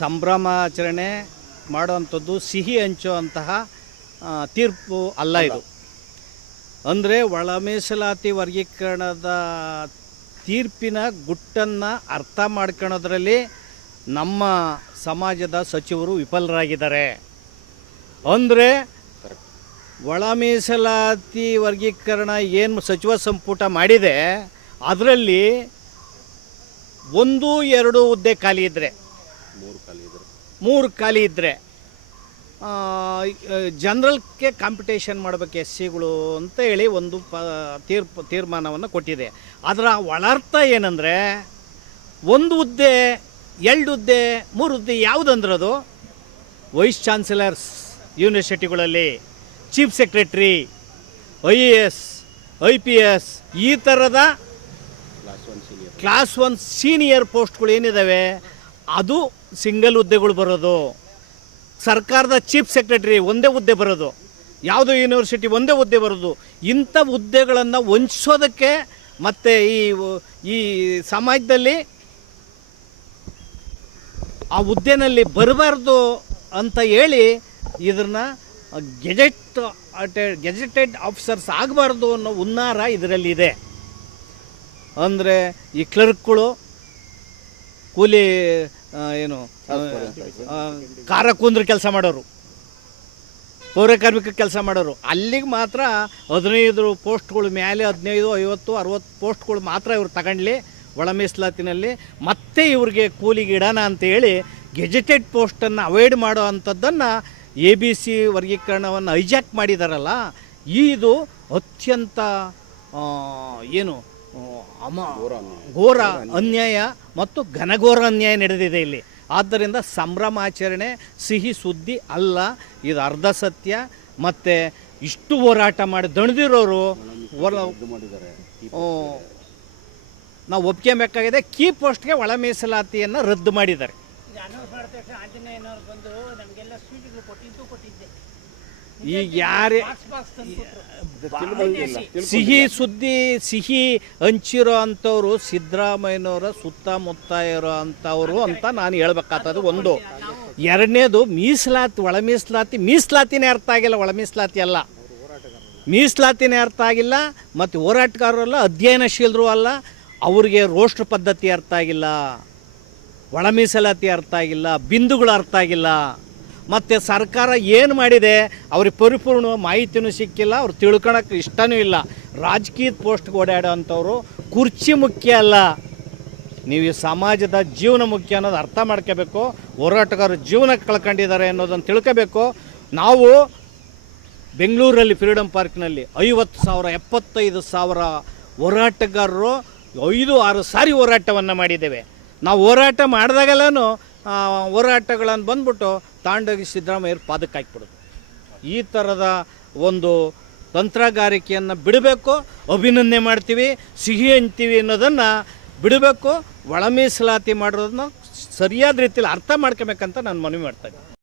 ಸಂಭ್ರಮಾಚರಣೆ ಮಾಡುವಂಥದ್ದು ಸಿಹಿ ಹಂಚುವಂತಹ ತೀರ್ಪು ಅಲ್ಲ ಇದು. ಅಂದರೆ ಒಳ ಮೀಸಲಾತಿ ವರ್ಗೀಕರಣದ ತೀರ್ಪಿನ ಗುಟ್ಟನ್ನು ಅರ್ಥ ಮಾಡ್ಕೊಳ್ಳೋದ್ರಲ್ಲಿ ನಮ್ಮ ಸಮಾಜದ ಸಚಿವರು ವಿಫಲರಾಗಿದ್ದಾರೆ. ಅಂದರೆ ಒಳ ಮೀಸಲಾತಿ ವರ್ಗೀಕರಣ ಏನು ಸಚಿವ ಸಂಪುಟ ಮಾಡಿದೆ ಅದರಲ್ಲಿ 1-2 ಹುದ್ದೆ ಖಾಲಿ ಇದ್ದರೆ 3 ಖಾಲಿ ಇದ್ದರೆ ಜನರಲ್ಗೆ ಕಾಂಪಿಟೇಷನ್ ಮಾಡಬೇಕು SCಗಳು ಅಂತ ಹೇಳಿ ಒಂದು ತೀರ್ಮಾನವನ್ನು ಕೊಟ್ಟಿದೆ. ಅದರ ಒಳರ್ಥ ಏನಂದರೆ 1 ಹುದ್ದೆ 2 ಹುದ್ದೆ 3 ಹುದ್ದೆ ಯಾವುದಂದ್ರೆ ಅದು ವೈಸ್ ಚಾನ್ಸಲರ್ಸ್ ಯೂನಿವರ್ಸಿಟಿಗಳಲ್ಲಿ, ಚೀಫ್ ಸೆಕ್ರೆಟ್ರಿ, IAS IPS ಈ ಥರದ ಕ್ಲಾಸ್ 1 ಸೀನಿಯರ್ ಪೋಸ್ಟ್ಗಳು ಏನಿದ್ದಾವೆ ಅದು ಸಿಂಗಲ್ ಹುದ್ದೆಗಳು ಬರೋದು. ಸರ್ಕಾರದ ಚೀಫ್ ಸೆಕ್ರೆಟರಿ ಒಂದೇ ಹುದ್ದೆ ಬರೋದು, ಯಾವುದೋ ಯೂನಿವರ್ಸಿಟಿ ಒಂದೇ ಹುದ್ದೆ ಬರೋದು. ಇಂಥ ಹುದ್ದೆಗಳನ್ನು ವಂಚಿಸೋದಕ್ಕೆ ಮತ್ತು ಈ ಸಮಾಜದಲ್ಲಿ ಆ ಹುದ್ದೆನಲ್ಲಿ ಬರಬಾರ್ದು ಅಂತ ಹೇಳಿ ಇದನ್ನು ಗೆಜೆಟೆಡ್ ಆಫೀಸರ್ಸ್ ಆಗಬಾರ್ದು ಅನ್ನೋ ಹುನ್ನಾರ ಇದರಲ್ಲಿದೆ. ಅಂದರೆ ಈ ಕ್ಲರ್ಕ್ಗಳು, ಕೂಲಿ ಏನು ಕಾರಕುಂದ್ರ ಕೆಲಸ ಮಾಡೋರು, ಪೌರಕಾರ್ಮಿಕ ಕೆಲಸ ಮಾಡೋರು, ಅಲ್ಲಿಗೆ ಮಾತ್ರ 15 ಪೋಸ್ಟ್ಗಳು ಮೇಲೆ 15, 50, 60 ಪೋಸ್ಟ್ಗಳು ಮಾತ್ರ ಇವ್ರು ತಗೊಂಡ್ಲಿ ಒಳ ಮೀಸಲಾತಿನಲ್ಲಿ. ಮತ್ತೆ ಇವ್ರಿಗೆ ಕೂಲಿಗೆ ಇಡೋಣ ಅಂತೇಳಿ ಗೆಜೆಟೆಡ್ ಪೋಸ್ಟನ್ನು ಅವಾಯ್ಡ್ ಮಾಡೋ ಅಂಥದ್ದನ್ನು ABC ವರ್ಗೀಕರಣವನ್ನು ಹೈಜಾಕ್ ಮಾಡಿದಾರಲ್ಲ, ಇದು ಅತ್ಯಂತ ಘೋರ ಅನ್ಯಾಯ ಮತ್ತು ಘನಘೋರ ಅನ್ಯಾಯ ನಡೆದಿದೆ ಇಲ್ಲಿ. ಆದ್ದರಿಂದ ಸಂಭ್ರಮಾಚರಣೆ ಸಿಹಿ ಸುದ್ದಿ ಅಲ್ಲ, ಇದು ಅರ್ಧ ಸತ್ಯ. ಮತ್ತು ಇಷ್ಟು ಹೋರಾಟ ಮಾಡಿ ದಣಿದಿರೋರು ನಾವು ಒಪ್ಕೊಬೇಕಾಗಿದೆ. ಕೀ ಪೋಸ್ಟ್ಗೆ ಒಳ ಮೀಸಲಾತಿಯನ್ನು ರದ್ದು ಮಾಡಿದ್ದಾರೆ. ಈಗ ಯಾರೇ ಸಿಹಿ ಹಂಚಿರೋ ಅಂಥವ್ರು ಸಿದ್ದರಾಮಯ್ಯನವರ ಸುತ್ತಮುತ್ತ ಇರೋ ಅಂಥವ್ರು ಅಂತ ನಾನು ಹೇಳ್ಬೇಕಾಗ್ತದೆ. ಒಂದು. ಎರಡನೇದು ಒಳ ಮೀಸಲಾತಿನೇ ಅರ್ಥ ಆಗಿಲ್ಲ. ಒಳ ಮೀಸಲಾತಿ ಅಲ್ಲ, ಮೀಸಲಾತಿನೇ ಅರ್ಥ ಆಗಿಲ್ಲ. ಮತ್ತು ಹೋರಾಟಗಾರರಲ್ಲ, ಅಧ್ಯಯನಶೀಲರು ಅಲ್ಲ, ಅವ್ರಿಗೆ ರೋಸ್ಟರ್ ಪದ್ಧತಿ ಅರ್ಥ ಆಗಿಲ್ಲ, ಒಳ ಮೀಸಲಾತಿ ಅರ್ಥ ಆಗಿಲ್ಲ, ಬಿಂದುಗಳು ಅರ್ಥ ಆಗಿಲ್ಲ. ಮತ್ತು ಸರ್ಕಾರ ಏನು ಮಾಡಿದೆ ಅವ್ರಿಗೆ ಪರಿಪೂರ್ಣ ಮಾಹಿತಿನೂ ಸಿಕ್ಕಿಲ್ಲ, ಅವ್ರು ತಿಳ್ಕೊಳಕ್ಕೆ ಇಷ್ಟನೂ ಇಲ್ಲ. ರಾಜಕೀಯದ ಪೋಸ್ಟ್ಗೆ ಓಡಾಡೋ ಅಂಥವ್ರು ಕುರ್ಚಿ ಮುಖ್ಯ ಅಲ್ಲ, ನೀವು ಈ ಸಮಾಜದ ಜೀವನ ಮುಖ್ಯ ಅನ್ನೋದು ಅರ್ಥ ಮಾಡ್ಕೋಬೇಕು. ಹೋರಾಟಗಾರರು ಜೀವನ ಕಳ್ಕೊಂಡಿದ್ದಾರೆ ಅನ್ನೋದನ್ನು ತಿಳ್ಕೋಬೇಕು. ನಾವು ಬೆಂಗಳೂರಲ್ಲಿ ಫ್ರೀಡಮ್ ಪಾರ್ಕ್ನಲ್ಲಿ 50,000 75,000 ಹೋರಾಟಗಾರರು 5-6 ಸಾರಿ ಹೋರಾಟವನ್ನು ಮಾಡಿದ್ದೇವೆ. ನಾವು ಹೋರಾಟ ಮಾಡಿದಾಗೆಲ್ಲೂ ಹೋರಾಟಗಳನ್ನು ಬಂದ್ಬಿಟ್ಟು ತಾಂಡೋಗಿ ಸಿದ್ದರಾಮಯ್ಯರು ಪಾದಕ್ಕೆ ಹಾಕಿಬಿಡೋದು. ಈ ಥರದ ಒಂದು ತಂತ್ರಗಾರಿಕೆಯನ್ನು ಬಿಡಬೇಕು. ಅಭಿನಂದನೆ ಮಾಡ್ತೀವಿ, ಸಿಹಿ ಹಂಚ್ತೀವಿ ಅನ್ನೋದನ್ನು ಬಿಡಬೇಕು. ಒಳ ಮೀಸಲಾತಿ ಮಾಡೋದನ್ನ ಸರಿಯಾದ ರೀತಿಯಲ್ಲಿ ಅರ್ಥ ಮಾಡ್ಕೋಬೇಕಂತ ನಾನು ಮನವಿ ಮಾಡ್ತಾಯಿದ್ದೀನಿ.